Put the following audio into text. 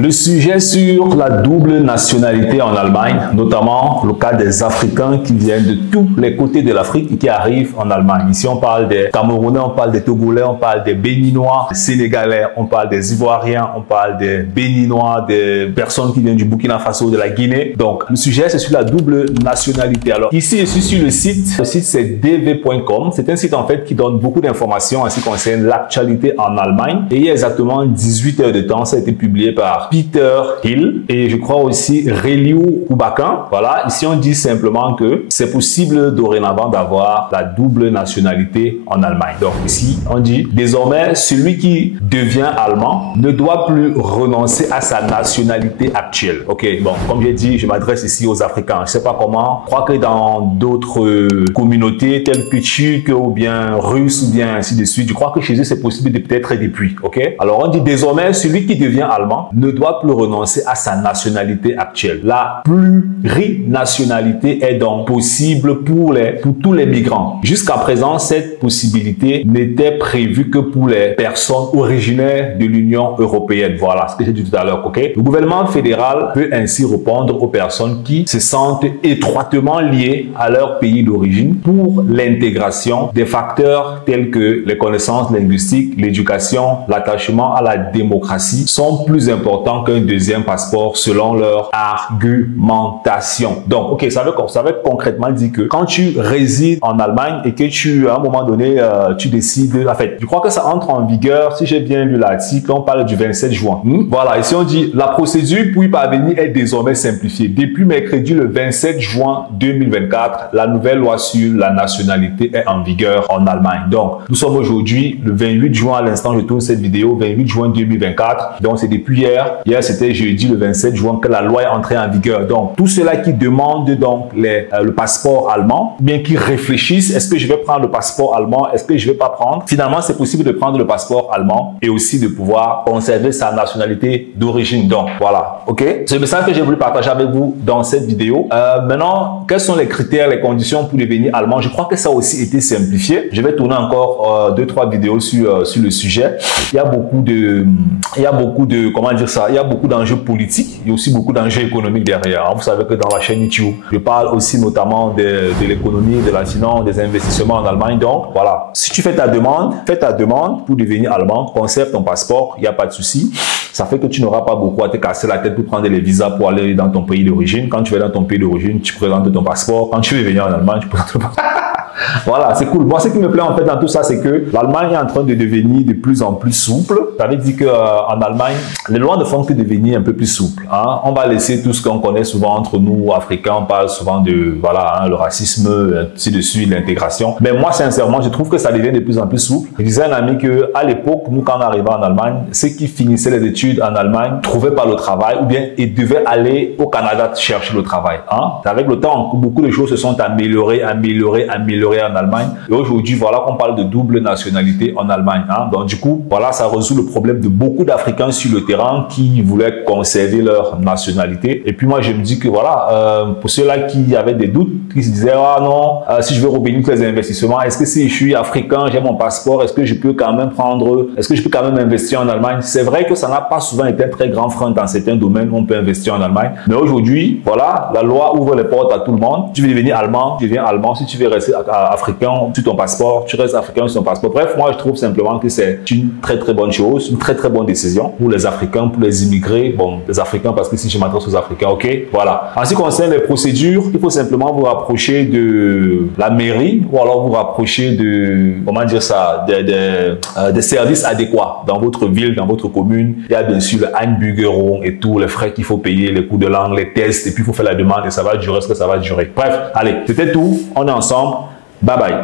Le sujet sur la double nationalité en Allemagne, notamment le cas des Africains qui viennent de tous les côtés de l'Afrique et qui arrivent en Allemagne. Ici, on parle des Camerounais, on parle des Togolais, on parle des Béninois, des Sénégalais, on parle des Ivoiriens, on parle des Béninois, des personnes qui viennent du Burkina Faso, de la Guinée. Donc, le sujet, c'est sur la double nationalité. Alors, ici, je suis sur le site. Le site, c'est dv.com. C'est un site, en fait, qui donne beaucoup d'informations en ce qui concerne l'actualité en Allemagne. Et il y a exactement 18 heures de temps, ça a été publié par Peter Hill et je crois aussi Reliu Oubakan. Voilà, ici on dit simplement que c'est possible dorénavant d'avoir la double nationalité en Allemagne. Donc ici on dit désormais celui qui devient allemand ne doit plus renoncer à sa nationalité actuelle. Ok, bon, comme j'ai dit, je m'adresse ici aux Africains. Je sais pas comment. Je crois que dans d'autres communautés telles que turques ou bien russes ou bien ainsi de suite, je crois que chez eux c'est possible de peut-être depuis. Ok, alors on dit désormais celui qui devient allemand ne doit plus renoncer à sa nationalité actuelle. La plurinationalité est donc possible pour tous les migrants. Jusqu'à présent, cette possibilité n'était prévue que pour les personnes originaires de l'Union européenne. Voilà ce que j'ai dit tout à l'heure. Ok, le gouvernement fédéral peut ainsi répondre aux personnes qui se sentent étroitement liées à leur pays d'origine pour l'intégration des facteurs tels que les connaissances linguistiques, l'éducation, l'attachement à la démocratie sont plus importants qu'un deuxième passeport selon leur argumentation. Donc, ok, ça veut concrètement dire que quand tu résides en Allemagne et que tu, à un moment donné, tu décides, en fait, je crois que ça entre en vigueur, si j'ai bien lu l'article, on parle du 27 juin. Voilà, ici on dit, la procédure pour y parvenir est désormais simplifiée. Depuis mercredi le 27 juin 2024, la nouvelle loi sur la nationalité est en vigueur en Allemagne. Donc, nous sommes aujourd'hui le 28 juin, à l'instant je tourne cette vidéo, 28 juin 2024. Donc, c'est depuis hier. Hier, c'était jeudi le 27 juin que la loi est entrée en vigueur. Donc, tous ceux-là qui demandent donc le passeport allemand, bien qu'ils réfléchissent, est-ce que je vais prendre le passeport allemand, est-ce que je vais pas prendre? Finalement, c'est possible de prendre le passeport allemand et aussi de pouvoir conserver sa nationalité d'origine. Donc, voilà. OK? C'est le message que j'ai voulu partager avec vous dans cette vidéo. Maintenant, quels sont les critères, les conditions pour devenir allemand? Je crois que ça a aussi été simplifié. Je vais tourner encore 2-3 vidéos sur le sujet. Il y a beaucoup de, comment dire ça, il y a beaucoup d'enjeux politiques, il y a aussi beaucoup d'enjeux économiques derrière. Vous savez que dans la chaîne YouTube, je parle aussi notamment de l'économie, de la finance, des investissements en Allemagne. Donc, voilà. Si tu fais ta demande pour devenir allemand, conserve ton passeport, il n'y a pas de souci. Ça fait que tu n'auras pas beaucoup à te casser la tête pour prendre les visas pour aller dans ton pays d'origine. Quand tu vas dans ton pays d'origine, tu présentes ton passeport. Quand tu veux venir en Allemagne, tu présentes ton passeport. Voilà, c'est cool. Moi, ce qui me plaît en fait dans tout ça, c'est que l'Allemagne est en train de devenir de plus en plus souple. Ça veut dire qu'en Allemagne, les lois ne font que devenir un peu plus souples. Hein. On va laisser tout ce qu'on connaît souvent entre nous, Africains. On parle souvent de voilà, le racisme, ainsi de suite, l'intégration. Mais moi, sincèrement, je trouve que ça devient de plus en plus souple. Je disais à un ami qu'à l'époque, nous, quand on arrivait en Allemagne, ceux qui finissaient les études en Allemagne ne trouvaient pas le travail ou bien ils devaient aller au Canada chercher le travail. Hein. Avec le temps, beaucoup de choses se sont améliorées en Allemagne. Et aujourd'hui, voilà qu'on parle de double nationalité en Allemagne. Hein. Donc, du coup, voilà, ça résout le problème de beaucoup d'Africains sur le terrain qui voulaient conserver leur nationalité. Et puis, moi, je me dis que voilà, pour ceux-là qui avaient des doutes, qui se disaient, ah non, si je veux revenir tous les investissements, est-ce que si je suis africain, j'ai mon passeport, est-ce que je peux quand même investir en Allemagne? C'est vrai que ça n'a pas souvent été un très grand frein dans certains domaines où on peut investir en Allemagne. Mais aujourd'hui, voilà, la loi ouvre les portes à tout le monde. Tu veux devenir allemand, tu deviens allemand. Si tu veux rester africain sur ton passeport, tu restes africain sur ton passeport. Bref, moi, je trouve simplement que c'est une très très bonne chose, une très très bonne décision pour les Africains, pour les immigrés. Bon, les Africains, parce que si je m'adresse aux Africains, ok, voilà. En ce qui concerne les procédures, il faut simplement vous rapprocher de la mairie ou alors vous rapprocher de, comment dire ça, des services adéquats dans votre ville, dans votre commune. Il y a bien sûr le Einbürgerung et tous les frais qu'il faut payer, les coûts de langue, les tests, et puis il faut faire la demande et ça va durer ce que ça va durer. Bref, allez, c'était tout. On est ensemble. Bye bye.